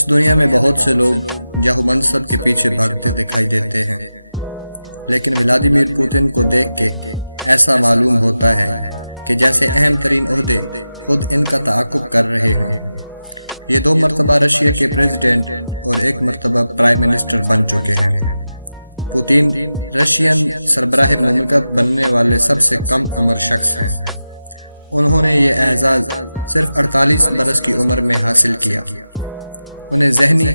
اس دنیا میں بہت سے لوگ جاہ و منصب کے پیچھے بھاگتے دکھائی دیتے ہیں، لیکن ولادیمیر پوتن کو دیکھ کے ایسا معلوم ہوتا ہے کہ جیسے اہم ترین عہدے خود ان کا تعاقب کر رہے ہوں۔ یہ 2 مرتبہ رشیا کے پریزیڈنٹ اور 1 مرتبہ پرائم منسٹر بن چکے ہیں۔ پوتین رشین سربراہ مملکت بننے والے سب سے کم عمر شخص ہیں۔ انہوں نے یہ اعزاز صرف 48 برس کی عمر میں حاصل کیا۔ انہیں ذہنی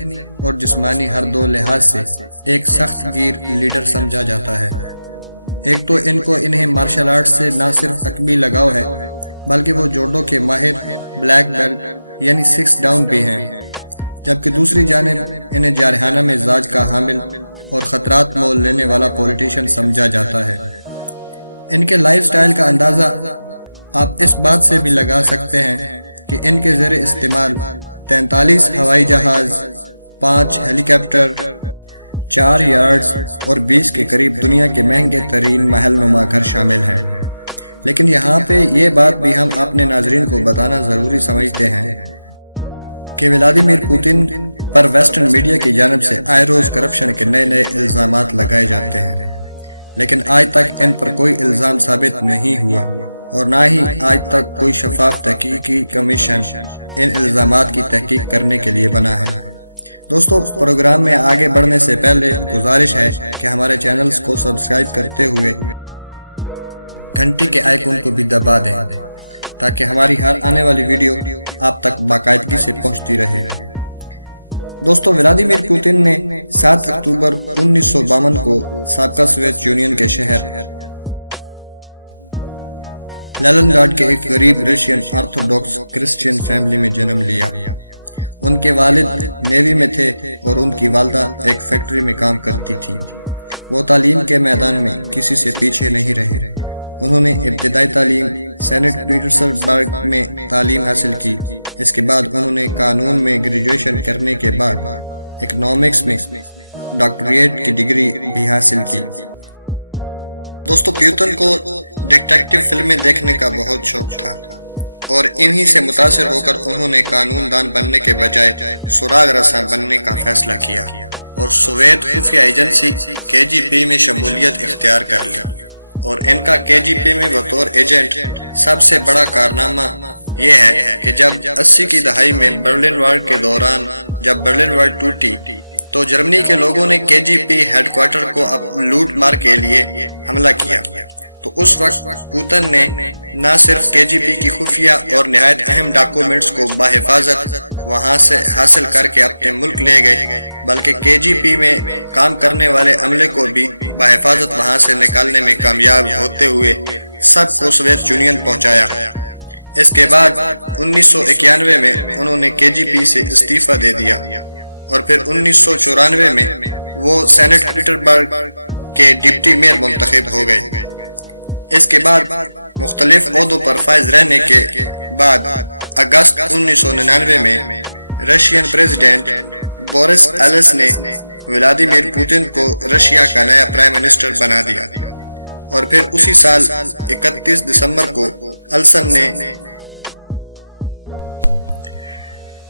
اور جسمانی ہر 2 لحاظ سے ایک سخت گیر لیڈر سمجھا جاتا ہے۔ ایک تو انہیں مارشل آرٹ سے نہ صرف عقبی لگاؤ ہے، بلکہ وہ جوڈو کے ماہر بلیک بیلٹ یعنی 6 ڈاؤن بھی ہیں، جبکہ دوسری جانب انہیں جارحانہ مزاج کا حامل اور خطرات مول لینے والا پولیٹیشین سمجھا جاتا ہے۔ ان کے لائف سٹائل کا اندازہ آپ اس بات سے بھی لگا سکتے ہیں کہ ان کے زیر استعمال 43 ہوائی جہاز، 5 ہیلی کاپٹر، 4 یارڈز اور 20 کے قریب دنیا کے مہنگے ترین محل نما گھر شامل ہیں۔ لیکن یہاں پہ یہ بات بھی ہم اپنے ناظرین کو بتانا ضروری سمجھتے ہیں کہ ولادیمیر پوتن پر ویسٹرن میڈیا کی جانب سے آئے روز کرپشن کے نئے الزامات لگائے جاتے ہیں، لیکن آج تک ان پر کوئی الزام ثابت نہیں ہوا اور نہ ہی آج تک کوئی شفاف تحقیقی کمیشن ان الزامات کی تحقیق کرنے کے لیے بنا ہے۔ دوستو، پروگرام میں آگے بڑھنے سے پہلے گزارش ہے کہ ہمارے چینلز کو سبسکرائب کرتے ہوئے گھنٹی کے آئیکن کو بھی دبا دیں تاکہ ہماری ہر آنے والی ویڈیو آپ تک باقاعدگی سے پہنچتی رہے۔ دوستو، ولادیمیر پوتن نے 7 اکتوبر 1952 کو سابقہ سوویت یونین کے شہر لیننگراڈ کے ایک غریب رشین آرتھوڈاکس کرسچین فیملی میں جنم لیا۔ ان کے والد نیوی میں تھے اور ان کی والدہ ایک فیکٹری میں کام کرتی تھی۔ وہ تعلیم کے میدان میں کسی سے پیچھے نہیں رہے۔ انہوں نے ابتدائی تعلیم سینٹ پیٹرسبرگ میں تعلیم حاصل کی۔ اس کے بعد انہوں نے قانون میں گریجویشن کرنے کے بعد اکنامکس میں ڈاکٹریٹ کی ڈگری بھی حاصل کی۔ دوستو، پوتن کو ڈیٹیکٹیو فلمیں دیکھنے کا بہت شوق تھا اور انہی سے متاثر ہو کر انہوں نے قانون دان بننے کے بجائے سراغ رساں بننے کا فیصلہ کیا اور سوویت خفیہ ایجنسی KGB میں شمولیت اختیار کر لی۔ اور ان کا KGB میں بطور ایجنٹ سب سے بڑا کارنامہ یہ ہے کہ جب 80 کی دہائی میں برلن وار کے دوران جب برلن وار ٹوٹی تو جرمنی کے لوگوں نے KGB ہیڈ کوارٹر کو لوٹ مار کے لیے حملہ کیا۔ تو اس وقت پوتن نے نہ صرف KGB کی خفیہ اور نہایت اہم ڈاکومنٹس کو بحفاظت وہاں سے حاصل کر کے اپنے ملک لے گئے، بلکہ KGB میں کام کرنے والے عملے کو بھی بحفاظت وہاں سے نکالنے میں کامیاب ہوتے ہوئے سب کو سوویت یونین پہنچایا۔ اس کے بعد 1991 میں انہوں نے KGB سے استعفیٰ دے دیا اور پھر 1994 میں وہ سینٹ پیٹرسبرگ کے ڈپٹی میئر منتخب ہو گئے۔ اس کے بعد مختلف عہدوں پر فائز رہنے کے بعد اگست 1999 میں رشین پریزیڈنٹ بورس ایلس نے ولادیمیر پوتن کو رشیا کا نیا پرائم منسٹر بنا دیا اور پھر اسی سال 31 دسمبر کو ایلسن نے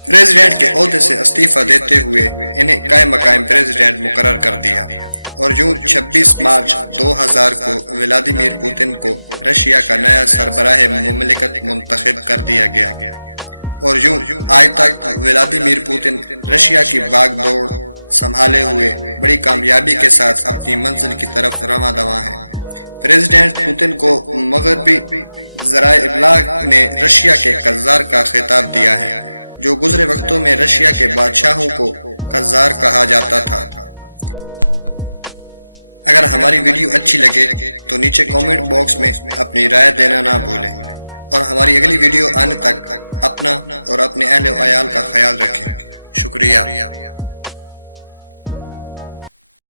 پریزیڈنٹ کے عہدے سے استعفیٰ دیتے ہوئے انہیں قائم مقام پریزیڈنٹ مقرر کر دیا اور یوں 26 مارچ 2000 کو ولادیمیر پوتن کو رشیا کا نیا سربراہ مملکت منتخب کر دیا گیا اور یوں آج تک ولادیمیر پوتن رشیا کی باغ دوڑ سنبھالے ہوئے بڑی کامیابی کے ساتھ اپنی منزل کی طرف رواں دواں ہے۔ پریزیڈنٹ پوتن کو مغربی ذرائع ابلاغ نے رشیا کے قذار کا خطاب دیا ہے، جو گزرے وقتوں میں رشیا کے بادشاہوں کو قذار کہا جاتا تھا۔ اگر ہماری ویڈیو اچھی لگے تو نیچے کامنٹ باکس میں اپنی رائے دینا نہ بھولیں اور ہماری اگلی ویڈیو آنے تک اپنا اور اپنے اہل و عیال کا خیال رکھیں۔ شکریہ۔